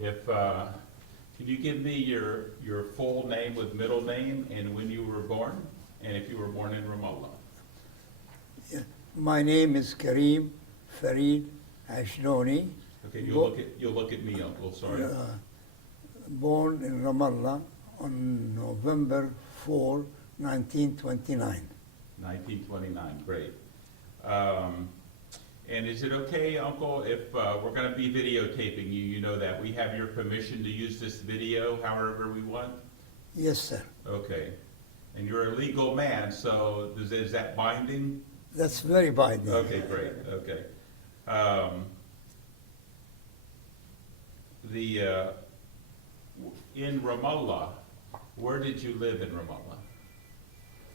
If, can you give me your full name with middle name and when you were born, and if you were born in Ramallah? Yeah. My name is Karim Farid Ajluni. Okay, you'll look at me, Uncle, sorry. Born in Ramallah on November 4, 1929. 1929, great. And is it okay, Uncle, if we're going to be videotaping you, you know that we have your permission to use this video however we want? Yes, sir. Okay. And you're a legal man, so is that binding? That's very binding. Okay, great, okay. In Ramallah, where did you live in Ramallah?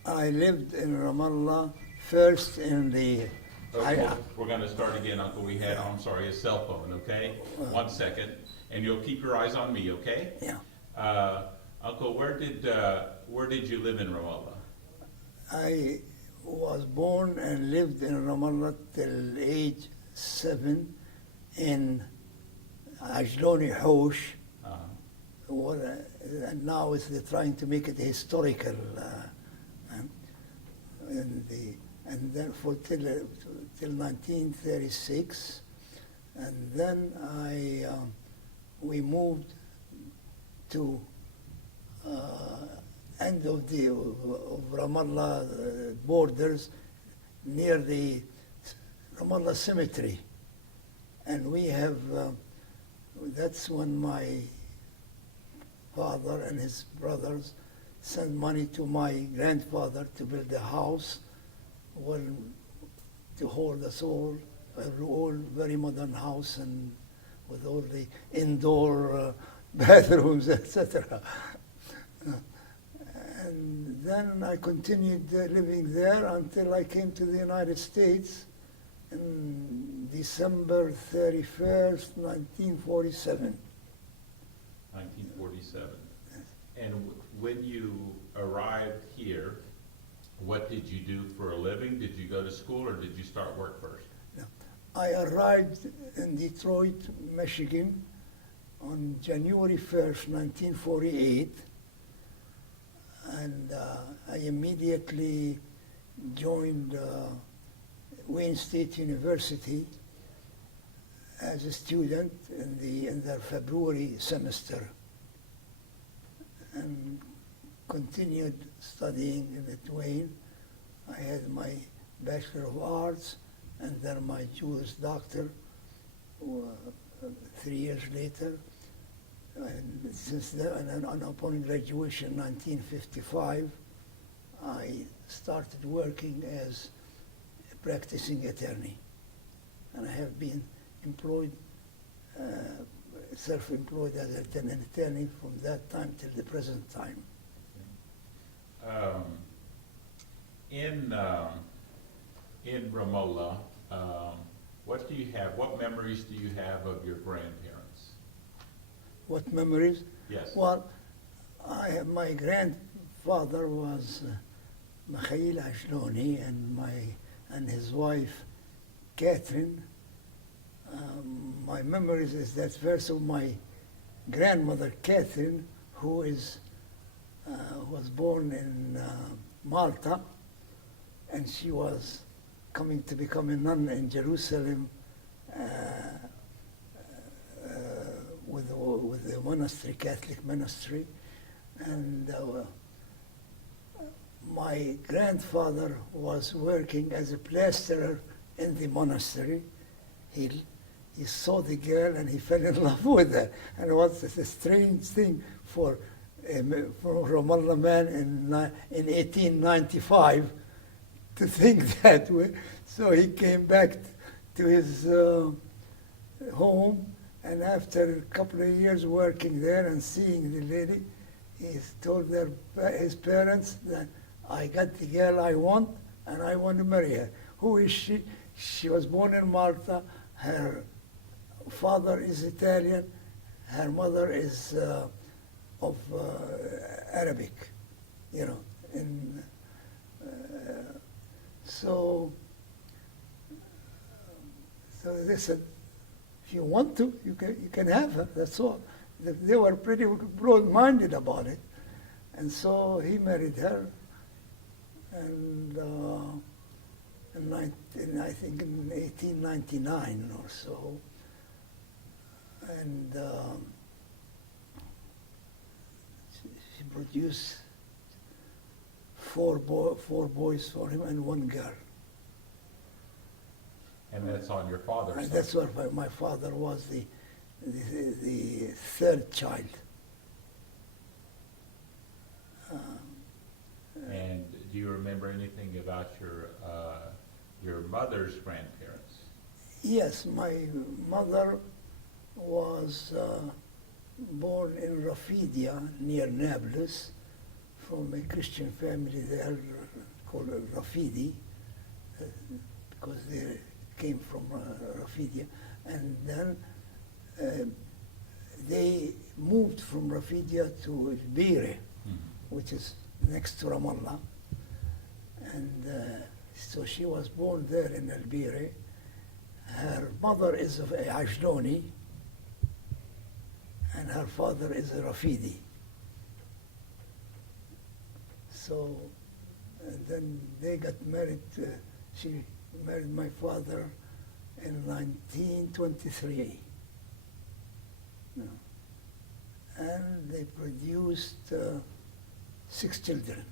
I lived in Ramallah first in the... Okay, we're going to start again, Uncle. We had, I'm sorry, a cell phone, okay? 1 second. And you'll keep your eyes on me, okay? Yeah. Uncle, where did you live in Ramallah? I was born and lived in Ramallah till age 7 in Ajluni Hosh. And now they're trying to make it historical. And then till 1936, and then we moved to end of Ramallah borders near the Ramallah cemetery, and we have that's when my father and his brothers sent money to my grandfather to build a house, well, to hold us all, very modern house, and with all the indoor bathrooms, etc. And then I continued living there until I came to the United States in December 31st, 1947. 1947. And when you arrived here, what did you do for a living? Did you go to school or did you start work first? No. I arrived in Detroit, Michigan on January 1st, 1948, and I immediately joined Wayne State University as a student in their February semester, and continued studying at Wayne. I had my Bachelor of Arts and then my Juris Doctor 3 years later. And since then, and upon graduation in 1955, I started working as a practicing attorney. And I have been employed, self-employed as an attorney from that time till the present time. In Ramallah, what memories do you have of your grandparents? What memories? Yes. Well, my grandfather was Mikhail Ajluni, and his wife Catherine. My memories is that first of my grandmother Catherine, who was born in Malta, and she was coming to become a nun in Jerusalem with the monastery, Catholic monastery. And my grandfather was working as a plasterer in the monastery. He saw the girl and he fell in love with her. And it was a strange thing for a Ramallah man in 1895 to think that way. So he came back to his home, and after a couple of years working there and seeing the lady, he told his parents that I got the girl I want and I want to marry her. Who is she? She was born in Malta. Her father is Italian. Her mother is of Arabic, you know. So they said if you want to, you can have her. That's all. They were pretty broad-minded about it, and so he married her, and I think in 1899 or so, and she produced four boys for him and one girl. And that's on your father's And side. that's what my father was the third child. And do you remember anything about your mother's grandparents? Yes, my mother was born in Rafidia near Nablus from a Christian family there called Rafidi because they came from Rafidia. And then they moved from Rafidia to Elbire, which is next to Ramallah. And so she was born there in Elbire. Her mother is of Ajluni, and her father is a Rafidi. So and then they got married. She married my father in 1923. And they produced 6 children,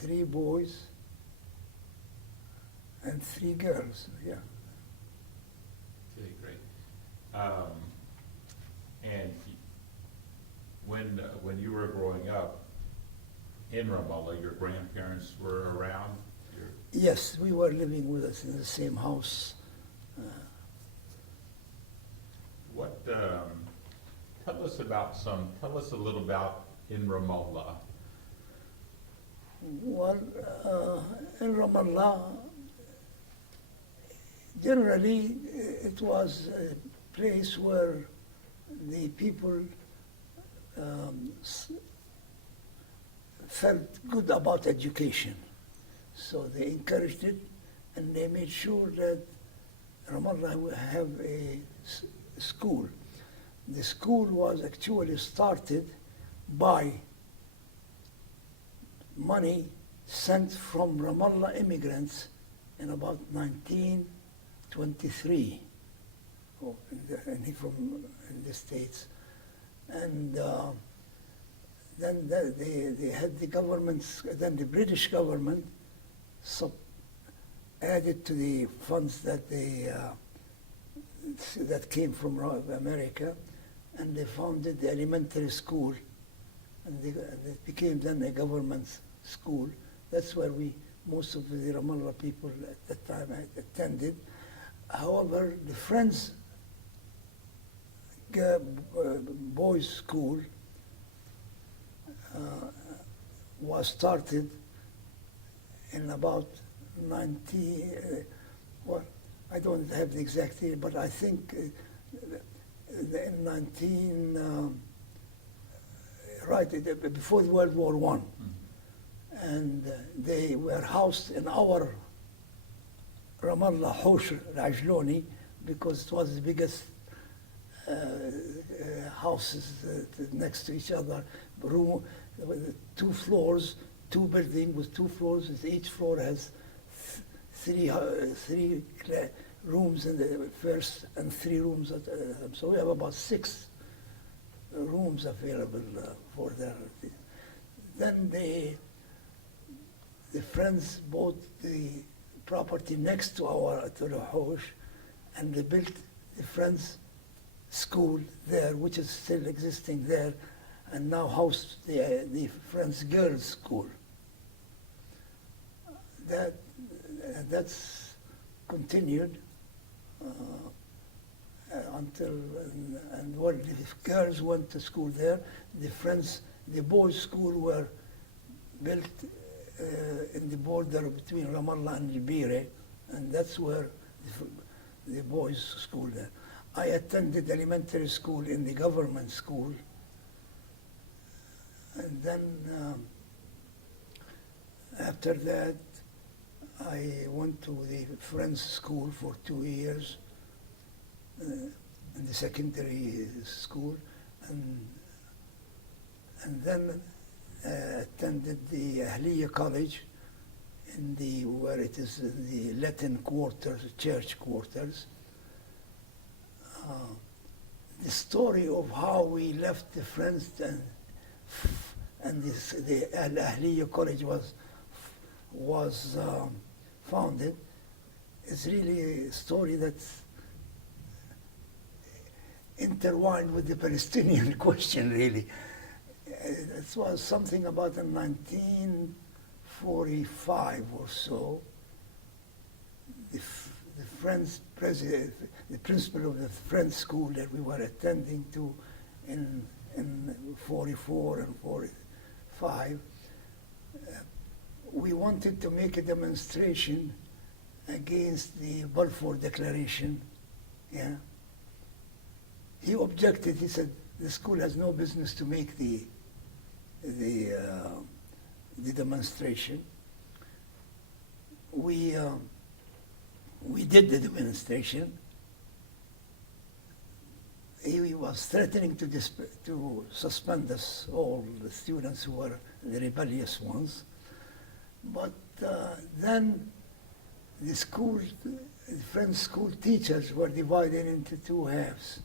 3 boys and 3 girls. Yeah. Okay, great. And when you were growing up in Ramallah, your grandparents were around? Yes, we were living with us in the same house. What? Tell us a little about in Ramallah. Well, in Ramallah, generally it was a place where the people felt good about education. So they encouraged it, and they made sure that Ramallah will have a school. The school was actually started by money sent from Ramallah immigrants in about 1923 from the States. And then they had the governments, then the British government added to the funds that that came from America, and they founded the elementary school, and it became then a government school. That's where most of the Ramallah people at that time attended. However, the Friends boys' school was started in about well, I don't have the exact year, but I think in before World War I. And they were housed in our Ramallah Hosh Ajluni because it was the biggest houses next to each other. Room, 2 floors, 2 buildings with 2 floors. Each floor has 3 rooms in the first and 3 rooms. So we have about 6 rooms available for their. Then the Friends bought the property next to the Hosh, and they built the Friends school there, which is still existing there, and now housed the Friends Girls School. That's continued until, and when the girls went to school there, the boys' school were built in the border between Ramallah and Elbire, and that's where the boys' school there. I attended elementary school in the government school, and then after that I went to the French school for 2 years, in the secondary school, and then attended the Ahliya College in the where it is in the Latin quarters, church quarters. The story of how we left the French and the Ahliya College was founded is really a story that's intertwined with the Palestinian question, really. It was something about in 1945 or so. The French president, the principal of the French school that we were attending to in 44 and 45, we wanted to make a demonstration against the Balfour Declaration. Yeah. He objected. He said the school has no business to make the demonstration. We did the demonstration. He was threatening to suspend us, all the students who were the rebellious ones. But then the French school teachers were divided into two halves.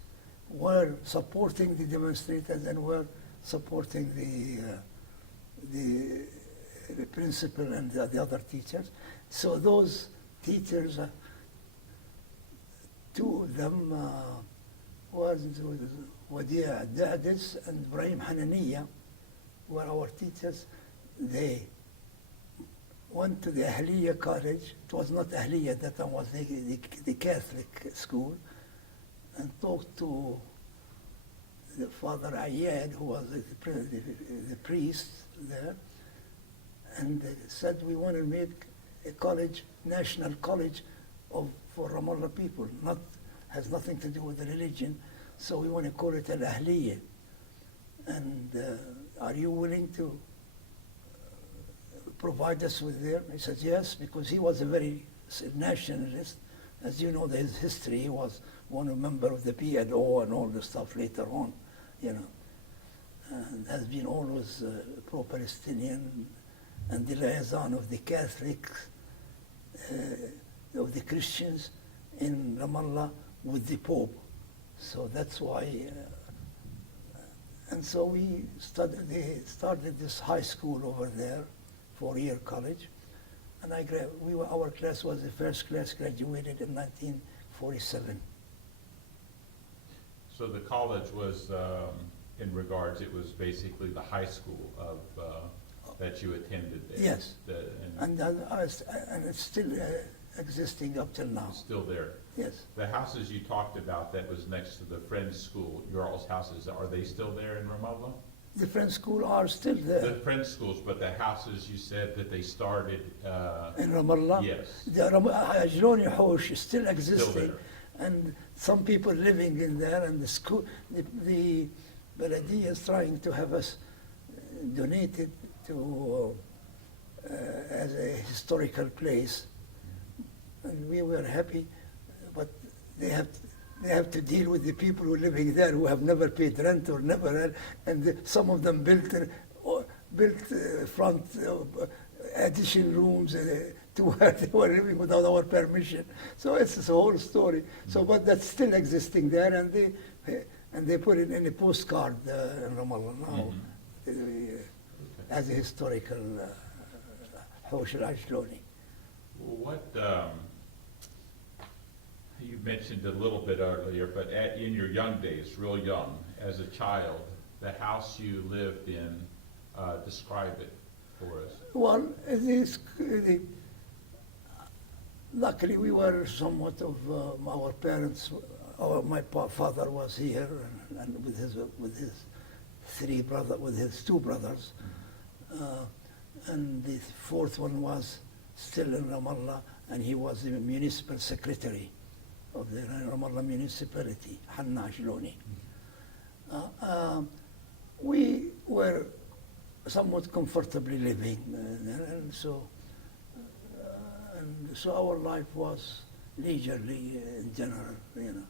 Were supporting the demonstrators and were supporting the principal and the other teachers. So those teachers, two of them was Wadia Dadis and Ibrahim Hananiya were our teachers. They went to the Ahliya College. It was not Ahliya at that time, it was the Catholic school, and talked to the Father Ayad, who was the priest there, and they said, we want to make a college, national college for Ramallah people, has nothing to do with the religion, so we want to call it Al-Ahliya. And are you willing to provide us with them? He said yes, because he was a very nationalist. As you know, his history, he was one member of the PLO and all the stuff later on, you know. And has been always pro-Palestinian and the liaison of the Catholics, of the Christians in Ramallah with the Pope. So that's why, and so they started this high school over there, 4-year college, and our class was the first class graduated in 1947. So the college was, in regards, it was basically the high school of that you attended there. Yes, and and it's still existing up till now. Still there. Yes. The houses you talked about that was next to the Friends School, your all's houses, are they still there in Ramallah? The French school are still there. The Friends schools, but the houses you said that they started. In Ramallah? Yes. The Ajluni Hosh is still existing. Still there. And some people living in there, and the school, the Baladi is trying to have us donated to as a historical place, and we were happy, but they have to deal with the people who are living there who have never paid rent or never, and some of them built front addition rooms to where they were living without our permission. So it's a whole story. So, but that's still existing there, and they put it in a postcard in Ramallah now as a historical Hosh al-Ajluni. What, you mentioned a little bit earlier, but in your young days, real young, as a child, the house you lived in, describe it for us. Well, luckily we were somewhat of our parents. My father was here, and with his two brothers, and the fourth one was still in Ramallah, and he was the municipal secretary of the Ramallah municipality, Hanna Ajluni. We were somewhat comfortably living, and so And so our life was leisurely in general, you know.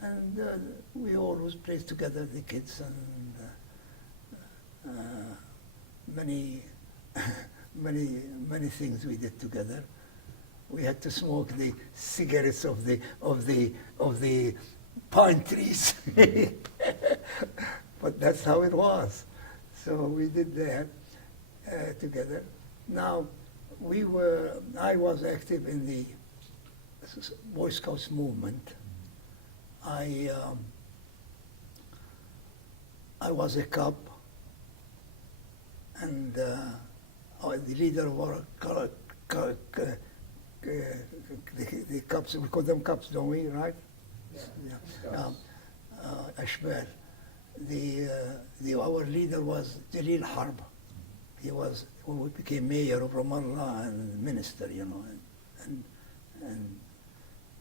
And we always played together, the kids, and many, many things we did together. We had to smoke the cigarettes of the pine trees, but that's how it was. So we did that together. Now, I was active in the Boy Scouts movement. I was a cub, and the leader of our the Cubs, we call them Cubs, don't we, right? Yeah. Ashbal. Our leader was Jalil Harb. He became mayor of Ramallah and minister, you know, and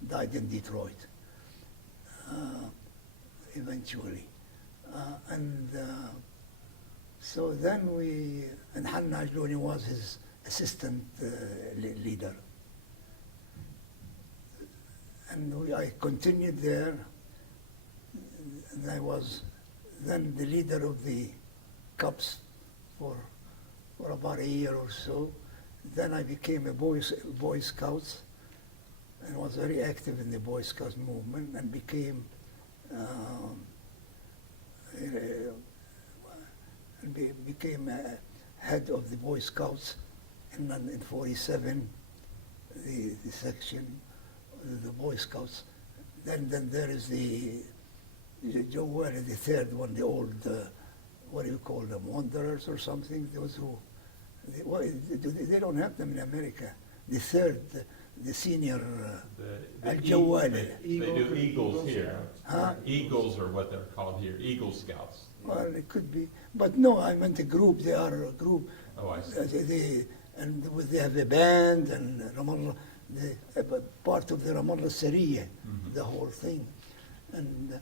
died in Detroit eventually. So then and Ajluni was his assistant leader. And I continued there, and I was then the leader of the Cubs for about a year or so. Then I became a Boy Scouts, and was very active in the Boy Scouts movement, and became head of the Boy Scouts in 47, the section, the Boy Scouts. Then there is the Joe Welly, the third one, the old, what do you call them, wanderers or something? Those who, they don't have them in America. The third, the senior, Joe Welly. They do Eagles here. Huh? Eagles are what they're called here, Eagle Scouts. Well, it could be, but no, I meant a group. They are a group. Oh, I see. They have a band and Ramallah, part of the Ramallah Sariya, the whole thing, and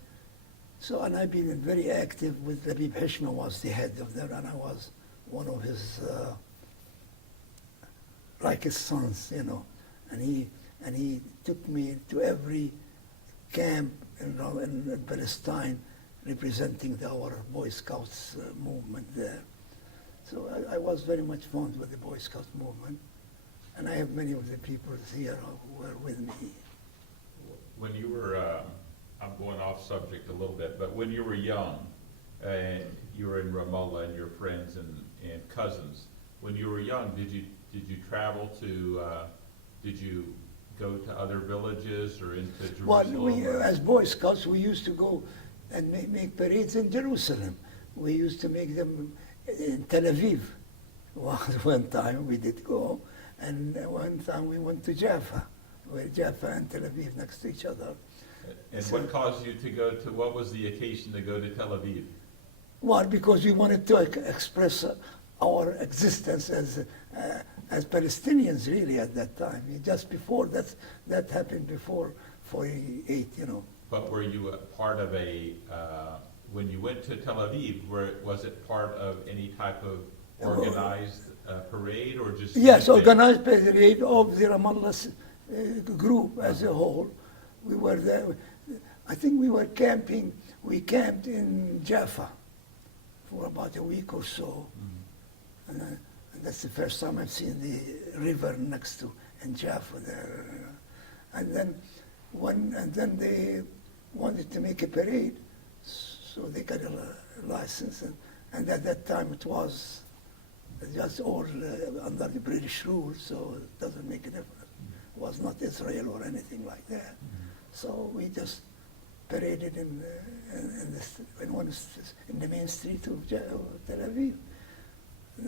and I've been very active with Labib Hishma was the head of that, and I was one of his like his sons, you know, and he took me to every camp in Palestine, representing our Boy Scouts movement there. So I was very much fond with the Boy Scouts movement, and I have many of the people here who were with me. When you were, I'm going off subject a little bit, but when you were young, you were in Ramallah and your friends and cousins. When you were young, did you travel to? Did you go to other villages or into Jerusalem? Well, as Boy Scouts, we used to go and make parades in Jerusalem. We used to make them in Tel Aviv. One time we did go, and one time we went to Jaffa, where Jaffa and Tel Aviv next to each other. And what caused you to go to, what was the occasion to go to Tel Aviv? Well, because we wanted to express our existence as Palestinians, really, at that time. Just before, that happened before 48, you know. But were you a part of when you went to Tel Aviv, was it part of any type of organized parade or just? Yes, organized parade of the Ramallah group as a whole. We were there. I think we were camping. We camped in Jaffa for about a week or so. Mm-hmm. And that's the first time I've seen the river next to in Jaffa there. And then they wanted to make a parade, so they got a license. And at that time it was just all under the British rule, so it doesn't make a difference. It was not Israel or anything like that. Mm-hmm. So we just paraded in the main street of Tel Aviv,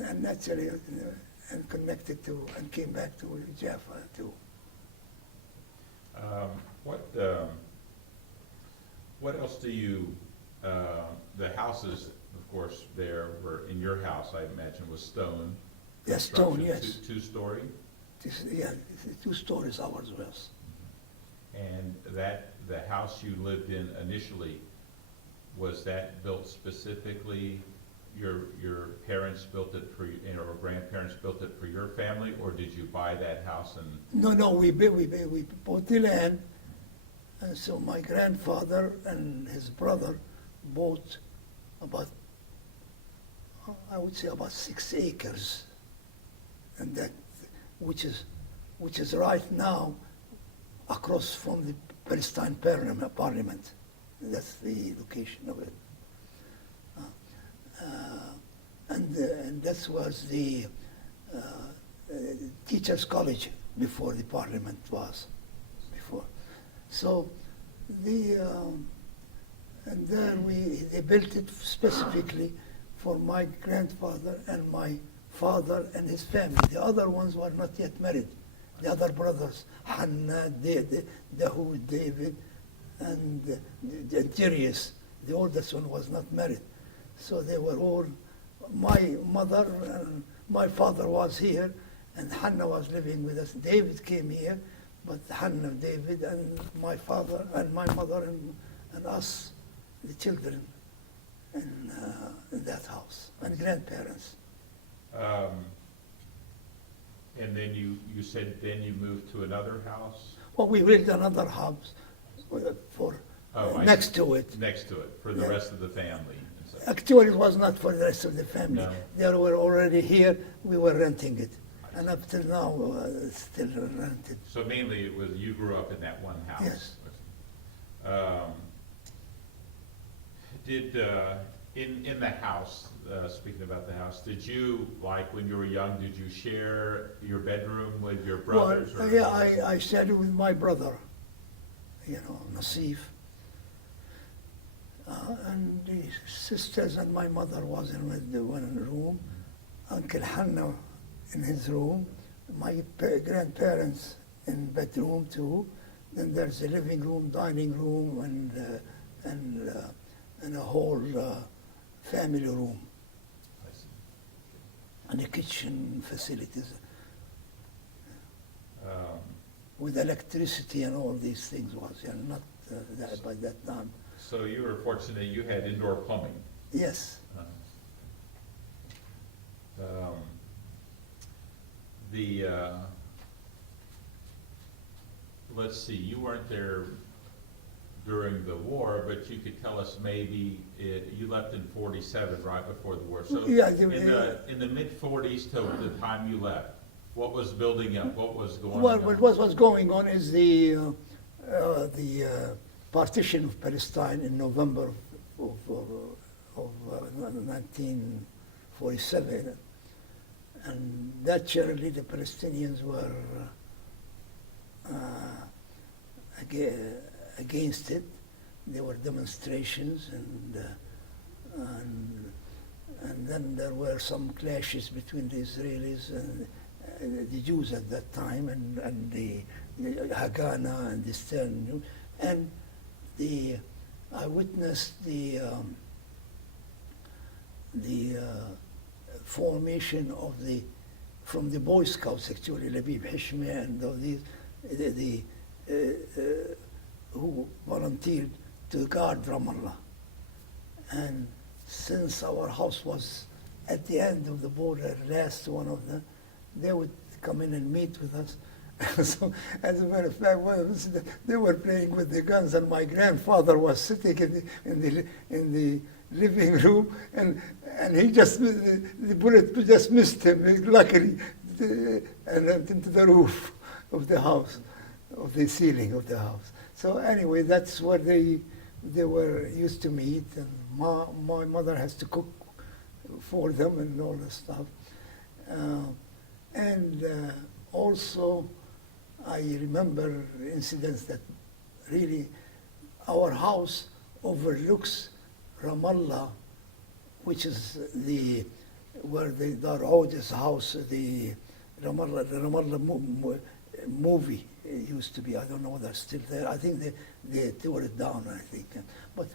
and naturally, and connected to, and came back to Jaffa too. What else do you? The houses, of course, there were in your house. I imagine was stone. Yes, stone. Yes. Two-story. Yeah, 2 stories ours was. And the house you lived in initially, was that built specifically your parents built it for, or grandparents built it for your family, or did you buy that house and? No, we bought the land, and so my grandfather and his brother bought about, I would say about 6 acres, and that, which is right now across from the Palestine Parliament. That's the location of it. And that was the teachers' college before the parliament was before. So and then they built it specifically for my grandfather and my father and his family. The other ones were not yet married. The other brothers, Hanna, Dahoud, David, and Darius. The oldest one was not married. So they were all, my mother and my father was here, and Hannah was living with us. David came here, but Hannah, David, and my father and my mother and us, the children, in that house, and grandparents. And then you said then you moved to another house? Well, we built another house for next to it. Next to it, for the rest of the family. Actually, it was not for the rest of the family. No. They were already here. We were renting it. And up till now, it's still rented. So mainly it was, you grew up in that one house? Yes. In the house, speaking about the house, did you, like when you were young, did you share your bedroom with your brothers? Well, yeah, I shared it with my brother, Nasif. And the sisters and my mother was in the one room, Uncle Hanna in his room, my grandparents in bedroom too. Then there's a living room, dining room, and a whole family room, I see. and a kitchen facilities with electricity and all these things was not that by that time. So you were fortunate you had indoor plumbing. Yes. Let's see, you weren't there during the war, but you could tell us maybe you left in '47, right before the war. So Yeah, in the mid-'40s till the time you left, what was building up? What was going Well, on? what was going on is the partition of Palestine in November of 1947, and naturally the Palestinians were against it. There were demonstrations, and then there were some clashes between the Israelis and the Jews at that time, and the Haganah and the Stern, and I witnessed the formation of from the Boy Scouts, actually, Labib Hishme and all these, who volunteered to guard Ramallah. And since our house was at the end of the border, last one of them, they would come in and meet with us. So, as a matter of fact, they were playing with the guns, and my grandfather was sitting in the living room, and he just the bullet just missed him, luckily, and into the roof of the house, of the ceiling of the house. So anyway, that's where they were used to meet, and my mother has to cook for them and all that stuff, and also. I remember incidents that really our house overlooks Ramallah, which is where the Dar'aw's house, the Ramallah movie used to be. I don't know whether it's still there. I think they tore it down, I think. But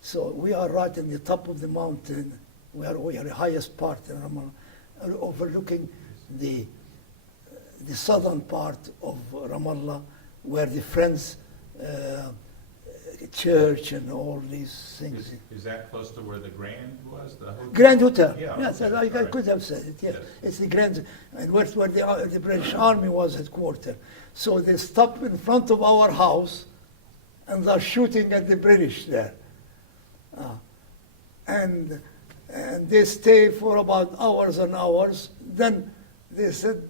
so we are right in the top of the mountain. We are the highest part in Ramallah, overlooking the southern part of Ramallah, where the Friends church and all these things. Is that close to where the Grand was, the hotel? Grand Hotel. Yeah, Yes, okay, I all right. could have said it. Yes, Yes. it's the Grand, and where the British Army was headquartered. So they stopped in front of our house, and they're shooting at the British there. And they stay for about hours and hours. Then they said,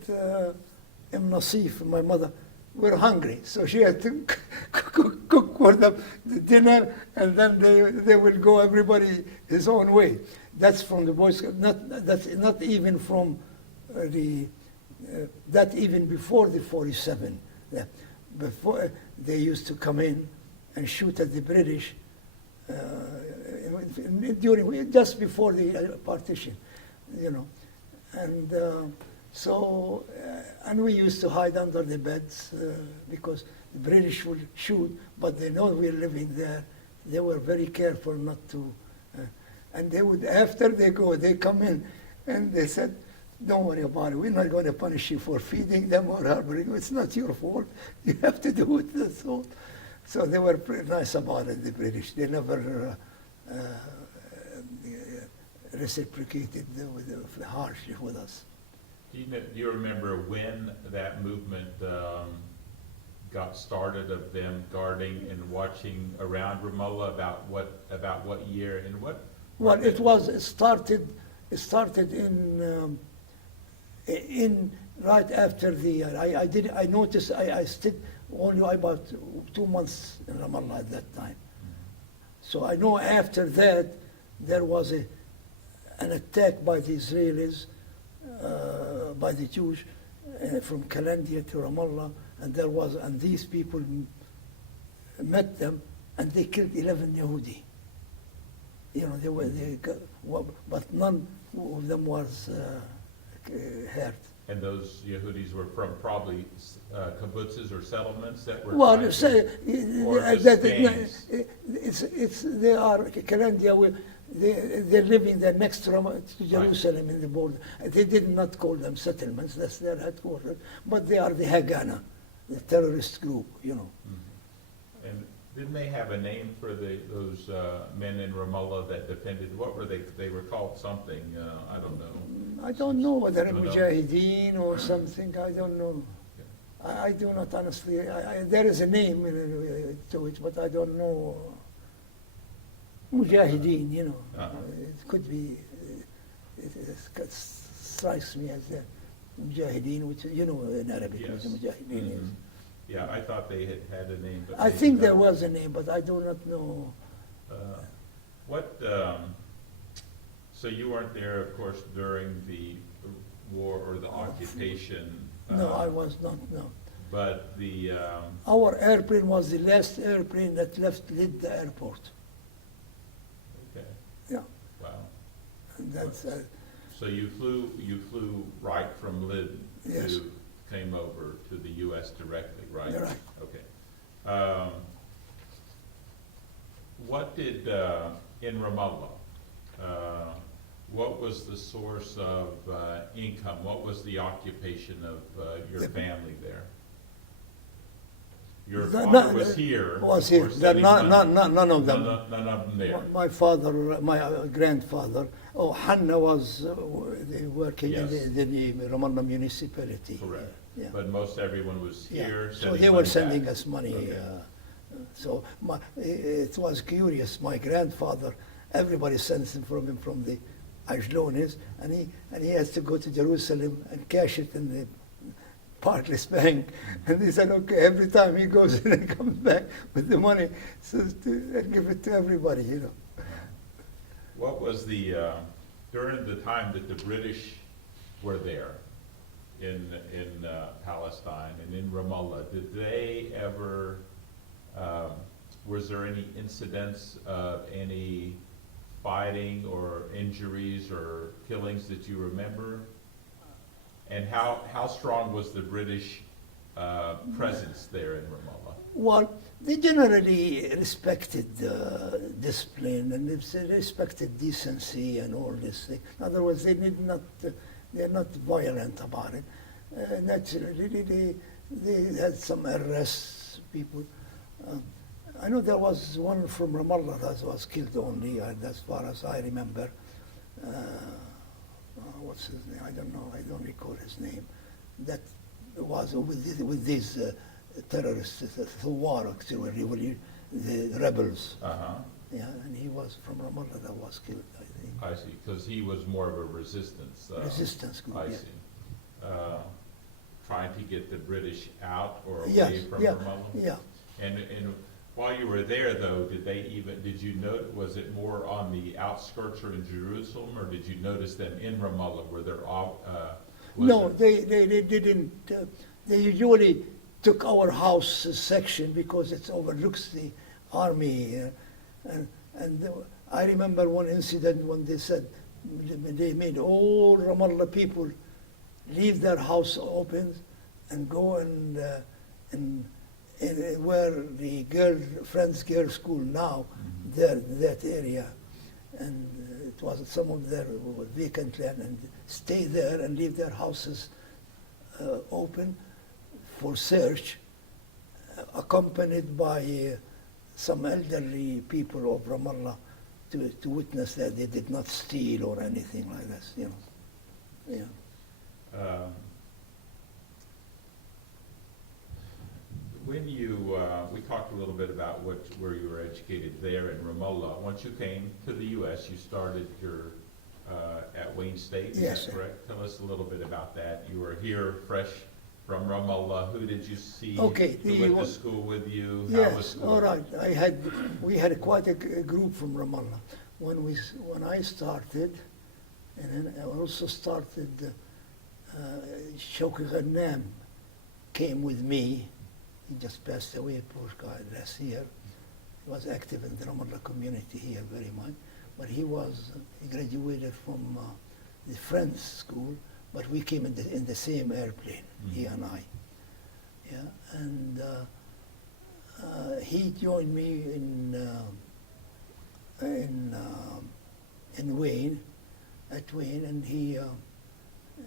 Nasif, my mother, we're hungry. So she had to cook for them the dinner, and then they will go everybody his own way. That's from the Boy Scouts. That's not even from that even before the 47. Before they used to come in and shoot at the British just before the partition, and and we used to hide under the beds because the British would shoot, but they know we're living there. They were very careful not to, and they would, after they go, they come in, and they said, don't worry about it. We're not going to punish you for feeding them or harboring them. It's not your fault. You have to do it. That's all. So they were pretty nice about it, the British. They never reciprocated harshly with us. Do you remember when that movement got started of them guarding and watching around Ramallah? About what year and what? Well, it started in right after the. I noticed I stayed only about 2 months in Ramallah at that time. So I know after that there was an attack by the Israelis, by the Jews, from Kalandia to Ramallah, and these people met them, and they killed 11 Yehudi. But none of them was hurt. And those Yehudis were from probably kibbutzes or settlements that were. Well, trying say to- or just gangs? they are Kalandia. They're living there next to Jerusalem in the border. They did not call them settlements. That's their headquarters. But they are the Haganah, the terrorist group. Mhm. And didn't they have a name for those men in Ramallah that defended? What were they? They were called something. I don't know. I don't know whether You don't know? Mujahideen or something. I don't know. I do not honestly. There is a name to it, but I don't know. Mujahideen, Uh-huh. It could be. It strikes me as that Mujahideen, which in Arabic, Yes. what the Mujahideen is. Mhm. Yeah, I thought they had a name, but I maybe think there not. was a name, but I do not know. What? So you weren't there, of course, during the war or the occupation. No, I was not. No. But the Our airplane was the last airplane that led the airport. okay, Yeah, wow. and that's. So you flew right from Lid Yes. to came over to the U.S. directly, right? Right. Okay. What did in Ramallah? What was the source of income? What was the occupation of your family there? Your father was here. Was of here. course, There, sending none money. of them. None of them there. My father, my grandfather, Hanna was working Yes. in the Ramallah municipality. Correct. Yeah. But most everyone was Yeah. here. So sending they were money sending back. us money. Okay. So it was curious. My grandfather, everybody sends him from the Ajlunis, and he has to go to Jerusalem and cash it in the Barclays Bank. And he said, okay, every time he goes in and comes back with the money, and give it to everybody, What was the, during the time that the British were there in Palestine and in Ramallah, did they ever, was there any incidents of any fighting or injuries or killings that you remember? And how strong was the British presence there in Ramallah? Well, they generally respected discipline and they respected decency and all this thing. In other words, they're not violent about it. Naturally, they had some arrests, people. I know there was one from Ramallah that was killed only, as far as I remember. What's his name? I don't know. I don't recall his name. That was with these terrorists, the war actually, the rebels. Uh-huh. Yeah, and he was from Ramallah that was killed, I think. I see, because he was more of a resistance. Resistance group, I yeah. see. Trying to get the British out or away Yes, from yeah, Ramallah? yeah. And while you were there, though, did you note, was it more on the outskirts or in Jerusalem, or did you notice them in Ramallah? Were there all? No, they didn't. They usually took our house section because it overlooks the army. I remember one incident when they said they made all Ramallah people leave their house open and go and where the Friends Girls School now, there, that area. And it was some of their vacant land, and stay there and leave their houses open for search, accompanied by some elderly people of Ramallah to witness that they did not steal or anything like this, you know. Yeah. When we talked a little bit about where you were educated there in Ramallah. Once you came to the U.S., you started your at Wayne State. Is Yes, that sir. correct? Tell us a little bit about that. You were here, fresh from Ramallah. Who did you see? Okay, Who went to school with you? How was Yes, school? all right. We had quite a group from Ramallah. When I started, and then I also started, Shawki Ghannam came with me. He just passed away, poor guy, last year. He was active in the Ramallah community here very much. But he graduated from the Friends School, but we came in the same airplane, he and I. Yeah, and he joined me in Wayne, at Wayne, and he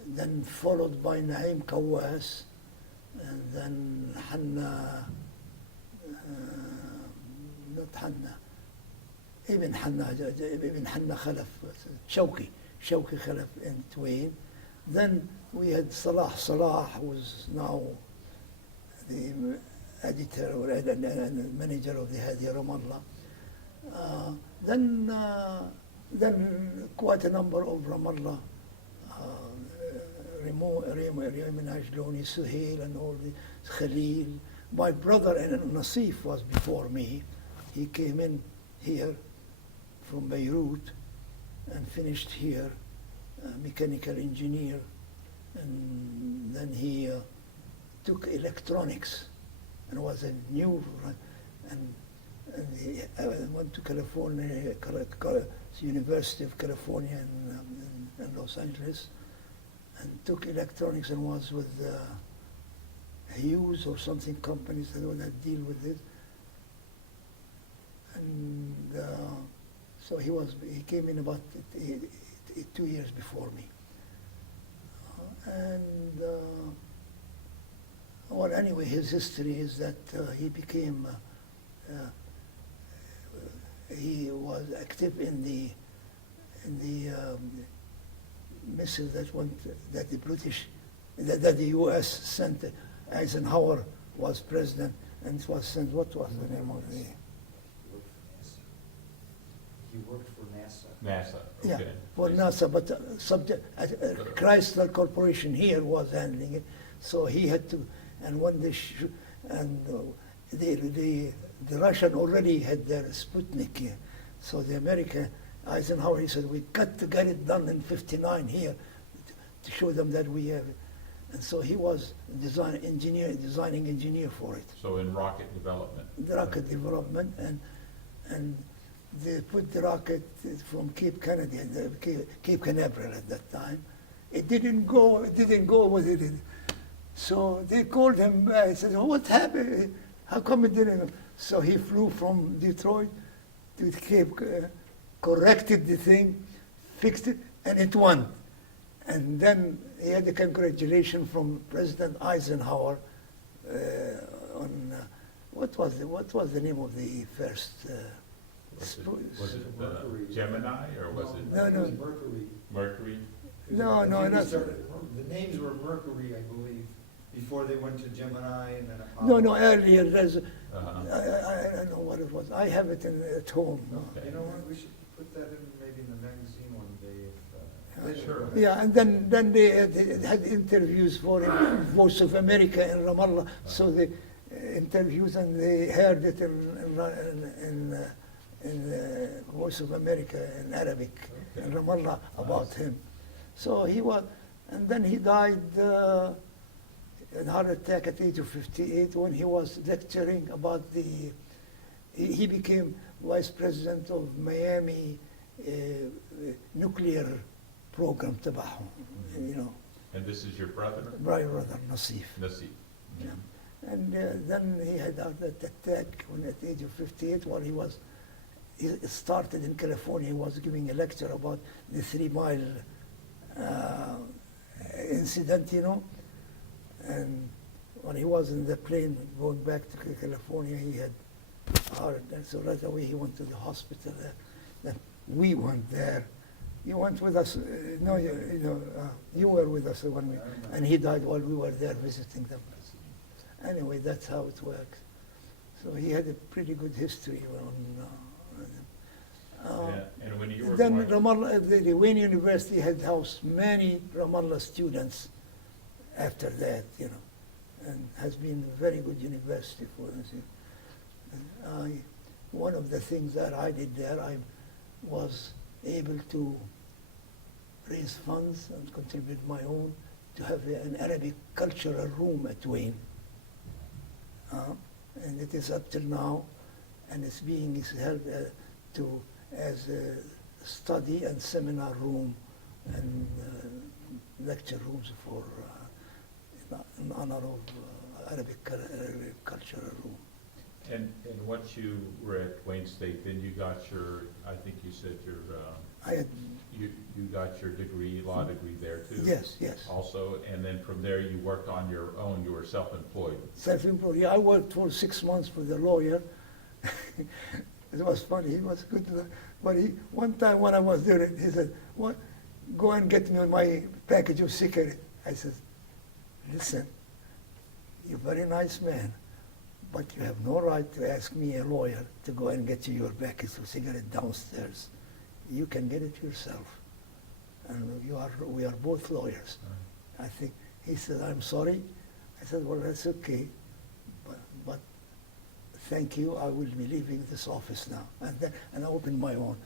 then followed by Naim Kawas, and then Hanna, not Hanna, Ibn Hanna Khalaf, Shawki Khalaf in Wayne. Then we had Salah, who is now the editor and manager of the Hadi Ramallah. Then quite a number of Ramallah, Raymond Ajluni, Suhail, and all the Khalil. My brother Nasif was before me. He came in here from Beirut and finished here, mechanical engineer, and then he took electronics and was a new, and he went to California, University of California in Los Angeles, and took electronics and was with Hughes or something companies that deal with it. And so he came in about 2 years before me. Well, anyway, his history is that he became, he was active in the missile that the British, that the U.S. sent. Eisenhower was president, and it was sent. What was the name of the? He worked for NASA. NASA. Yeah, Okay. for NASA, but Chrysler Corporation here was handling it, so he had to. And when the Russian already had their Sputnik here, so the American Eisenhower, he said, we got to get it done in '59 here to show them that we have it. And so he was designing engineer for it. So in rocket development. The rocket development, and they put the rocket from Cape Kennedy, Cape Canaveral at that time. It didn't go with it. So they called him back. He said, what happened? How come it didn't go? So he flew from Detroit to Cape, corrected the thing, fixed it, and it won. And then he had the congratulation from President Eisenhower what was the name of the first? Was it Mercury. Gemini, or was it No, it no. was Mercury. Mercury? No, I no, think we not- started- The names were Mercury, I believe, before they went to Gemini and then Apollo. No, earlier. There's, Uh-huh. I don't know what it was. I have it at home. Okay. You know what, we should put that in maybe in the magazine one day if. Sure. Yeah, and then they had interviews for him, Voice of America in Ramallah. So the interviews, and they heard it in Voice of America in Arabic in Okay. Ramallah about Nice. him. So he was, and then he died in heart attack at the age of 58 when he was lecturing about he became vice president of Miami nuclear program تبعهم, you know, And this is your brother, my brother Nasif. Nasib? Yeah. And then he had that attack when at the age of 58 while he started in California. He was giving a lecture about the 3 Mile incident, you know. And when he was in the plane going back to California, he had heart, and so right away he went to the hospital. Then we went there. You went with us. No, you were with us when we, and he died while we were there visiting them. Anyway, that's how it works. So he had a pretty good history And when you were then going, Ramallah, the Wayne University had housed many Ramallah students after that, you know, and has been a very good university for us. One of the things that I did there, I was able to raise funds and contribute my own to have an Arabic cultural room at Wayne. And it is up till now, and it's being held as a study and seminar room and lecture rooms for in honor of Arabic cultural room. and once you were at Wayne State, then you got your, I think you said I had, you got your degree, law degree there too? yes, Also, and then from there you worked on your own, you were self-employed. self-employed. Yeah, I worked for 6 months for the lawyer. It was funny. He was good, but one time when I was there, he said, "What? Go and get me my package of cigarette." I said, "Listen, you're a very nice man, but you have no right to ask me, a lawyer, to go and get you your package of cigarette downstairs. You can get it yourself. And we are both lawyers." I think he said, "I'm sorry." I said, "Well, that's okay, but thank you. I will be leaving this office now." And I opened my own,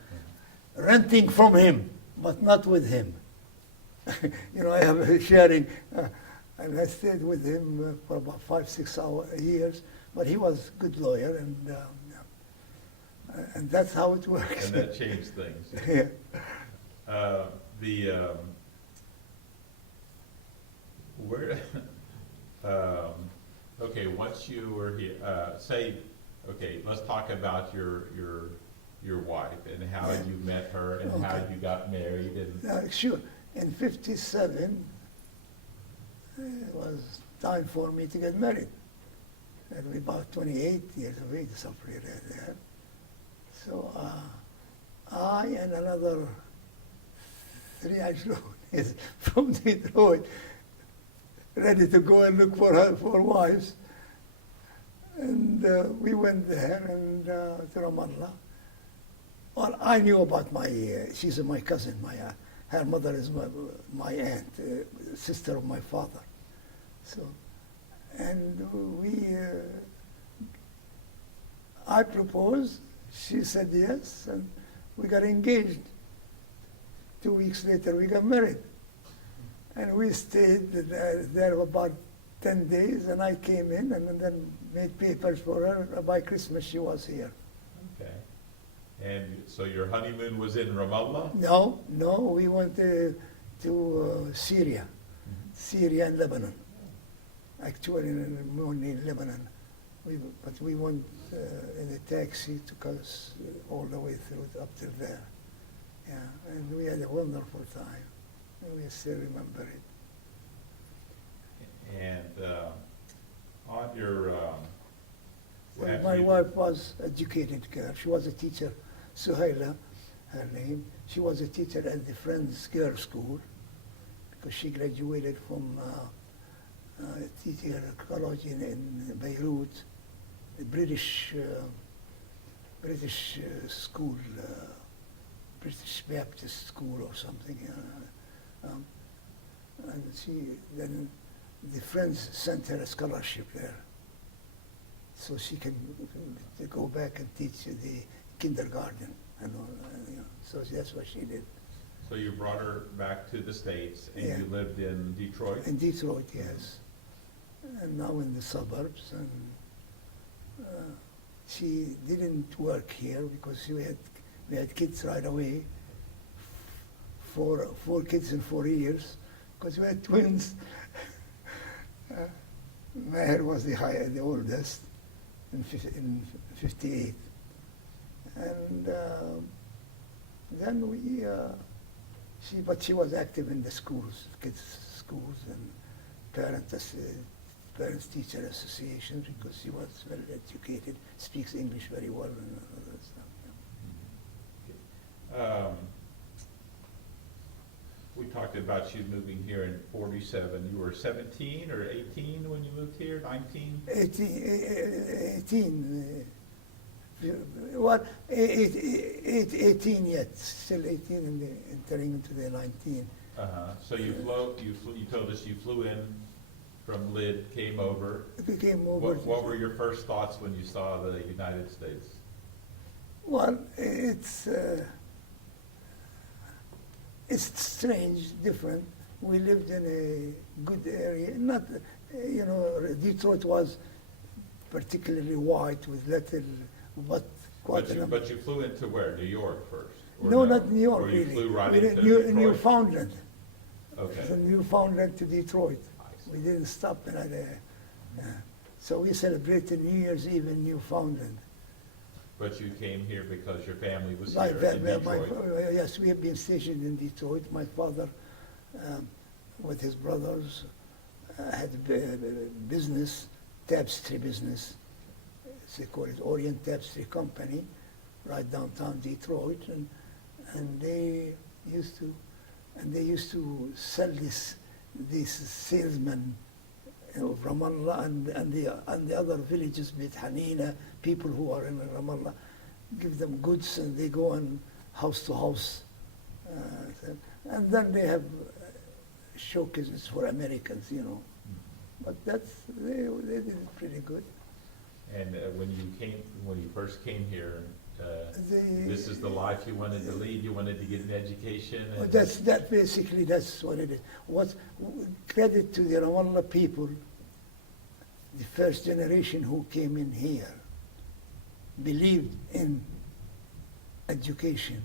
renting from him, but not with him. You know, I have a sharing, and I stayed with him for about 5-6 years. But he was a good lawyer, and that's how it works. And that changed things. Yeah. Where, okay, once you were here, okay, let's talk about your wife and how Yeah. you met her and how Okay. you got married and, Sure. In 57, it was time for me to get married. At about 28 years of age, something like that. So I and another 3 Ajlunis from Detroit, ready to go and look for wives. And we went there and to Ramallah. Well, I knew about she's my cousin. Her mother is my aunt, sister of my father. So, and I proposed. She said yes, and we got engaged. 2 weeks later, we got married. And we stayed there about 10 days, and I came in and then made papers for her. By Christmas, she was here. okay. And so your honeymoon was in Ramallah? No, we went to Syria, Syria and Lebanon. Actually, only in Lebanon. But we went in a taxi, took us all the way through up till there. Yeah, and we had a wonderful time. And we still remember it. And on your Well, After my you- wife was educated girl. She was a teacher, Suhaila, her name. She was a teacher at the Friends Girls School because she graduated from teacher college in Beirut, the British school, British Baptist school or something. And she then the Friends sent her a scholarship there, so she can go back and teach the kindergarten and all. So that's what she did So you brought her back to the States, and Yeah. you lived in Detroit? in Detroit, yes, and now in the suburbs. And she didn't work here because we had kids right away. Four kids in 4 years because we had twins. Maher was the oldest in 58. And then she was active in the schools, kids' schools and parents teacher associations because she was well educated, speaks English very well and all that stuff. We talked about you moving here in 47. You were 17 or 18 when you moved here, 19? 18, well, 18 yet, still 18 and entering into the 19. So you told us you flew in from Lid, came over. It became over. What were your first thoughts when you saw the United States? Well, it's strange, different. We lived in a good area. Not, Detroit was particularly white with little, but quite a number. But you flew into where? New York first? Or No, not New York, Or you really. flew right We did into Detroit? Newfoundland. Okay. From Newfoundland to Detroit. I see. We didn't stop in there. So we celebrated New Year's Eve in Newfoundland. But you came here because your family was My here fa- in my- Detroit? yes, we have been stationed in Detroit. My father, with his brothers, had a business, tapestry business. They call it Orient Tapestry Company, right downtown Detroit, and they used to sell these salesmen of Ramallah and the other villages, Beit Hanina, people who are in Ramallah, give them goods and they go on house to house. And then they have showcases for Americans, But they did it pretty good. And when you first came here, They- this is the life you wanted to lead. You wanted to get an education. And That's what it is. Credit to the Ramallah people, the first generation who came in here, believed in education.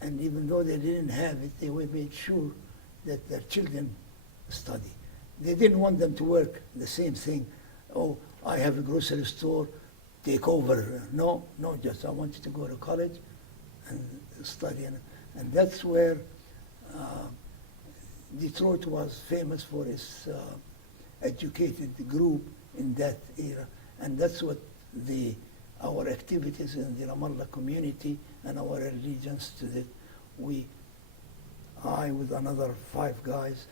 And even though they didn't have it, they made sure that their children study. They didn't want them to work the same thing. Oh, I have a grocery store, take over. No, just I want you to go to college and study. And that's where Detroit was famous for its educated group in that era. And that's what our activities in the Ramallah community and our allegiance to it. I, with another 5 guys,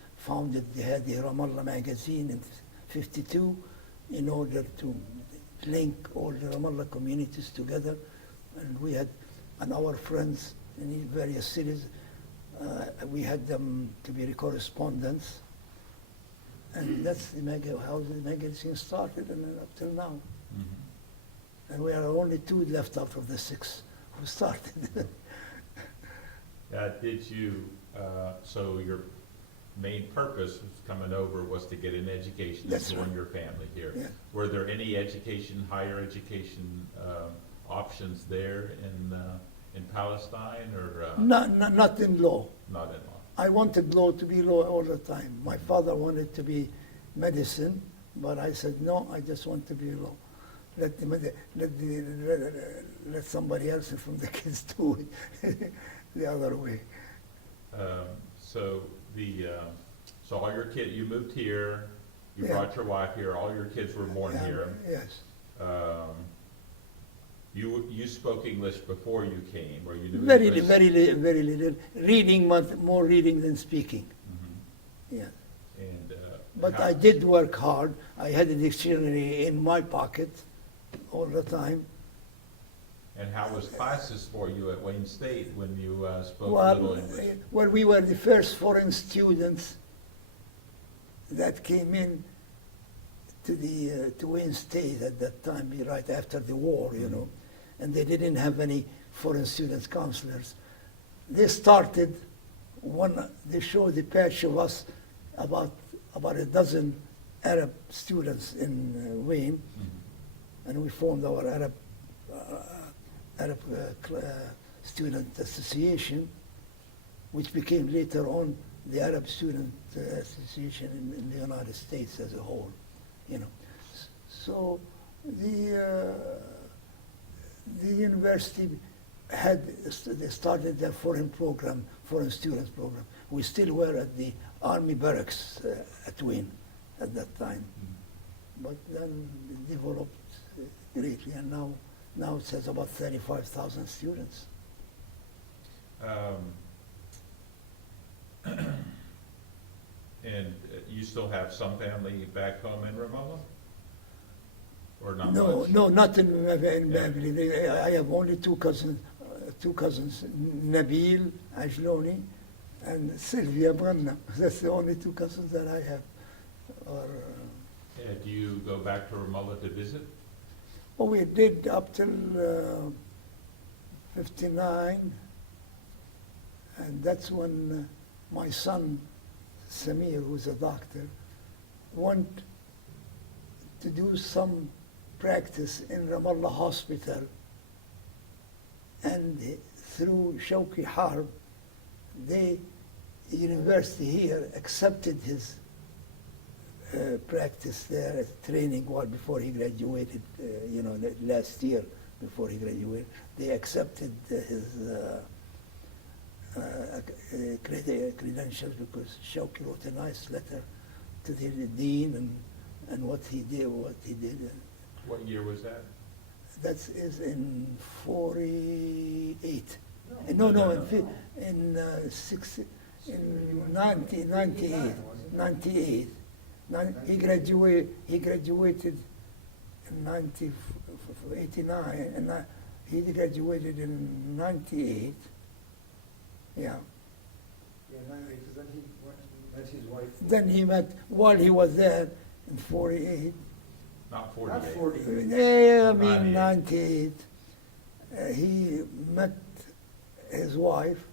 they had the Ramallah magazine in 52 in order to link all the Ramallah communities together. And we had, and our friends in various cities, we had them to be correspondents. And that's how the magazine started and then up till now. Mhm. And we are only 2 left out of the 6 who started. Did you, so your main purpose was coming over was to get an education and That's join right. your family here. Yeah. Were there any higher education options there in Palestine or Not in law. not in law? I wanted law to be law all the time. My father wanted to be medicine, but I said, no, I just want to be law. Let somebody else from the kids do it the other way. So so all your kids, you moved here, you Yeah. brought your wife here, all your kids were born Yeah, here. Yes. um, you spoke English before you came, or you knew Very, English? very little. Reading, more reading than speaking. Mhm. Yeah. And, But how- I did work hard. I had a dictionary in my pocket all the time. And how was classes for you at Wayne State when you spoke little Well, English? well, we were the first foreign students that came in to Wayne State at that time, right after the war, you know, and they didn't have any foreign students counselors. They started they showed a patch of us about a dozen Arab students in Wayne, Mhm. and we formed our Arab Student Association, which became later on the Arab Student Association in the United States as a whole, you know. So the university they started their foreign students program. We still were at the Army barracks at Wayne at that time, but then it developed greatly, and now it has about 35,000 students. And you still have some family back home in Ramallah? Or not No, much? no, not in Yeah. Babylon. I have only two cousins, Nabil, Ajluni, and Sylvia Branna. That's the only two cousins that I have. Or, Do you go back to Ramallah to visit? well, we did up till 59, and that's when my son, Samir, who's a doctor, went to do some practice in Ramallah Hospital, and through Shawki Harb, the university here accepted his practice there, training while before he graduated, last year before he graduated. They accepted his credentials because Shawki wrote a nice letter to the dean and what he did. What year was that? That is in 48. No, In 1998. 98. He graduated in 89, and he graduated in 98. Yeah. Yeah, because then he went and met his wife. Then he met, while he was there in 48. Not Not 48. 40. Yeah, I mean 98. 98. He met his wife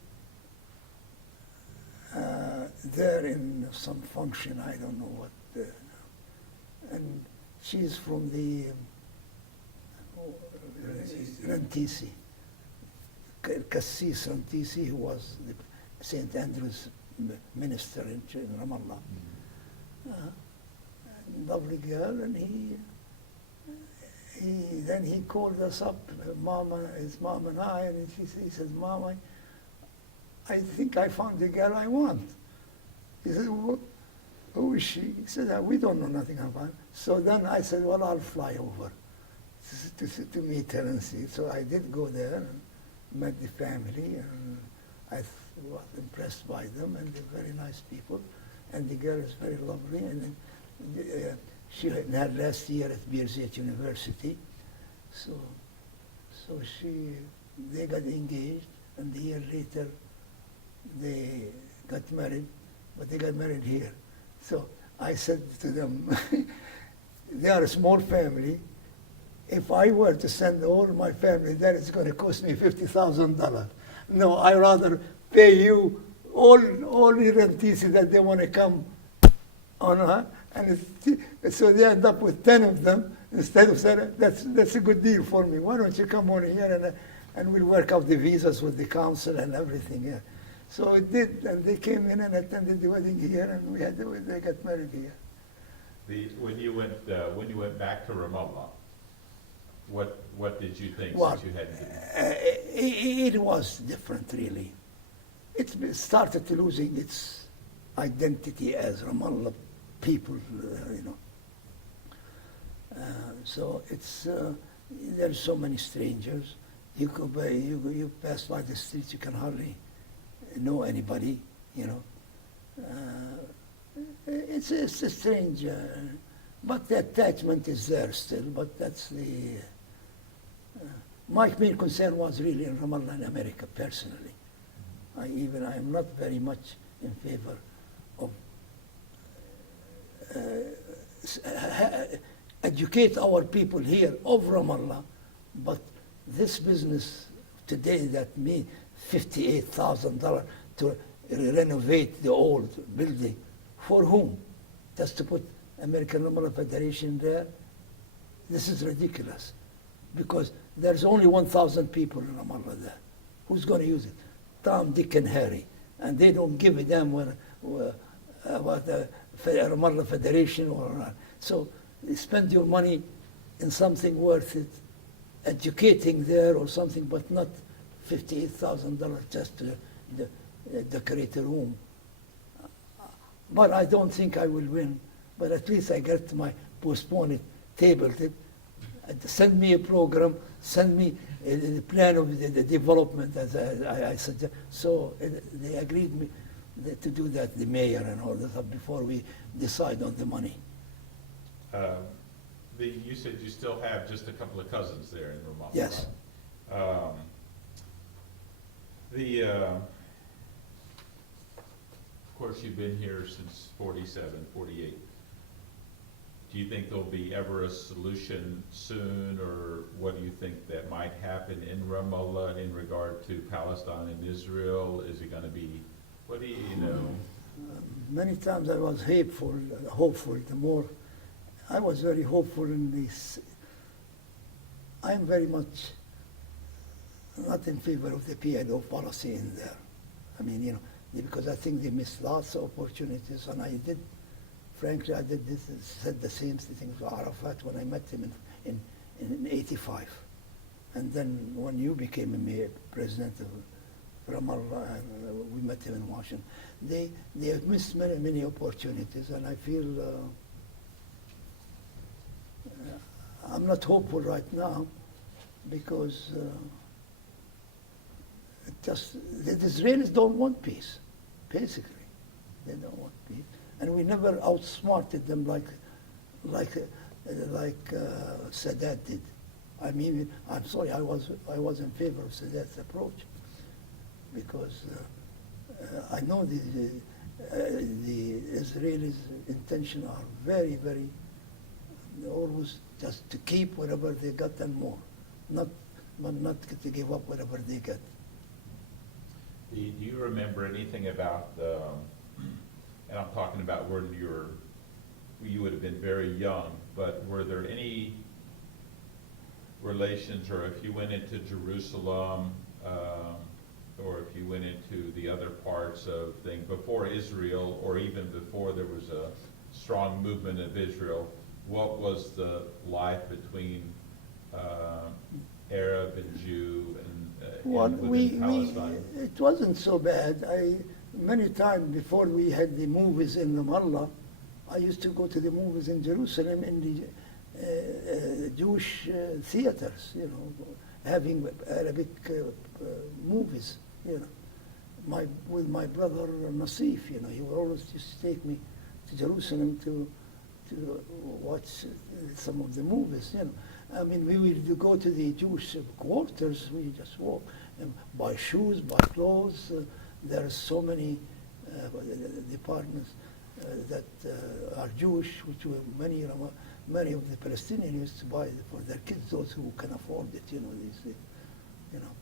there in some function, I don't know what. And she's from the Rantisi. Cassis Rantisi, who was the St. Andrew's minister in Ramallah. Lovely girl, and then he called us up, his mom and I, and he says, Mom, I think I found the girl I want. He said, who is she? He said, we don't know nothing about her. So then I said, well, I'll fly over to meet her and see. So I did go there and met the family, and I was impressed by them, and they're very nice people. And the girl is very lovely, and she had her last year at Birzeit University. So they got engaged, and a year later they got married, but they got married here. So I said to them, they are a small family. If I were to send all my family there, it's going to cost me $50,000. No, I rather pay you all the rentisi that they want to come on her, and so they end up with 10 of them instead of saying, that's a good deal for me. Why don't you come on here and we'll work out the visas with the council and everything. Yeah. So it did, and they came in and attended the wedding here, and they got married here. When you went back to Ramallah, what did you think Well, since you hadn't been? It was different, really. It started to losing its identity as Ramallah people, So it's there's so many strangers. You pass by the streets, you can hardly know anybody. You know, it's a strange, but the attachment is there still. But that's the my main concern was really in Ramallah and America personally. I am not very much in favor of educate our people here of Ramallah, but this business today that means $58,000 to renovate the old building, for whom? Just to put American Ramallah Federation there? This is ridiculous, because there's only 1,000 people in Ramallah there. Who's going to use it? Tom, Dick, and Harry, and they don't give a damn about the Ramallah Federation or not. So spend your money in something worth it, educating there or something, but not $58,000 just to decorate a room. But I don't think I will win. But at least I get my postponed tabled it. Send me a program, send me the plan of the development as I suggest. So they agreed me to do that, the mayor and all that, before we decide on the money. You said you still have just a couple of cousins there in Ramallah. Yes. Right? Of course, you've been here since 47, 48. Do you think there'll be ever a solution soon, or what do you think that might happen in Ramallah in regard to Palestine and Israel? Is it going to be, what do you know? Many times I was hopeful. The more I was very hopeful in this. I'm very much not in favor of the PLO policy in there. I mean, you know, because I think they missed lots of opportunities, and I did. Frankly, I did this, said the same thing to Arafat when I met him in 85. And then when you became a president of Ramallah, and we met him in Washington, they have missed many opportunities, and I feel I'm not hopeful right now, because the Israelis don't want peace, basically. They don't want peace. And we never outsmarted them like Sadat did. I mean, I'm sorry, I was in favor of Sadat's approach, because I know the Israelis' intention are very, always just to keep whatever they got and more, not to give up whatever they get. Do you remember anything about and I'm talking about when you would have been very young, but were there any relations, or if you went into Jerusalem, or if you went into the other parts of things before Israel, or even before there was a strong movement of Israel, what was the life between Arab and Jew and within Palestine? It wasn't so bad. Many times before we had the movies in Ramallah, I used to go to the movies in Jerusalem in the Jewish theaters, you know, having Arabic movies, you know. With my brother Nasif, you know, he would always just take me to Jerusalem to watch some of the movies, you know. I mean, we would go to the Jewish quarters, we just walk and buy shoes, buy clothes. There are so many departments that are Jewish, which were many of the Palestinians used to buy for their kids, those who can afford it, you know. You know.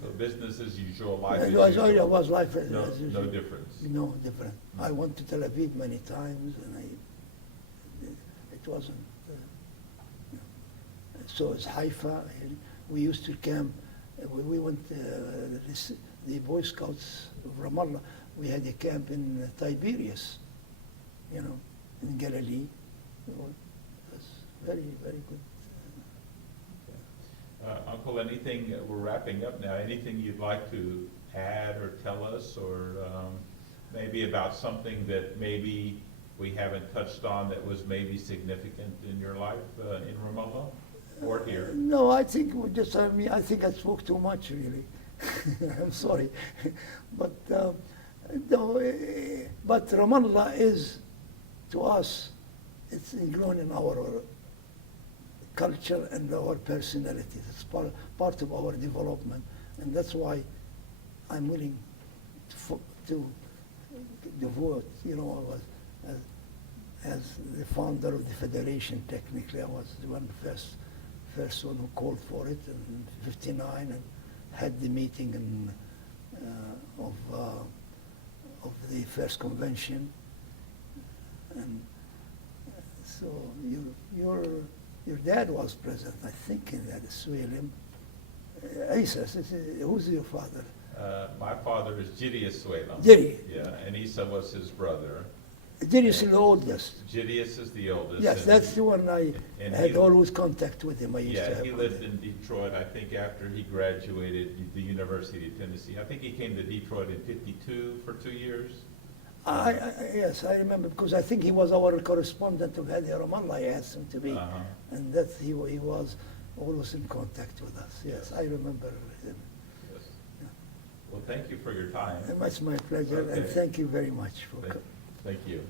So business as usual, life as usual. usual. It was life as no usual. No difference. No different. I went to Tel Aviv many times, and it wasn't. So it's Haifa. We used to camp. We went. The Boy Scouts of Ramallah, we had a camp in Tiberias, you know, in Galilee. It was very good. Uncle, anything, we're wrapping up now, anything you'd like to add or tell us, or maybe about something that maybe we haven't touched on that was maybe significant in your life in Ramallah or here? No, I think we just, I mean, I think I spoke too much, really. I'm sorry. But, no, but Ramallah is, to us, it's ingrown in our culture and our personalities. It's part of our development. And that's why I'm willing to devote, you know, I was, as the founder of the federation, technically, I was the first one who called for it in '59 and had the meeting of the first convention. And so your dad was present, I think, in that Sweden. Isa, who's your father? My father is Gideus Suelam. Jiri. Yeah, and Isa was his brother. Jiri is the oldest. Gideus is the oldest. Yes, and that's the one I and had he- always contact with him. I used to Yeah, have he lived in Detroit, I think after he graduated the University of Tennessee. I think he came to Detroit in '52 for 2 years. Yes, I remember, because I think he was our correspondent of Hadi Ramallah. I asked him to be, Uh-huh. and that he was always in contact with us. Yes, I remember him. Yes. Well, thank you for your time. And that's my pleasure, and Okay. thank you very much for Thank- coming. Thank you.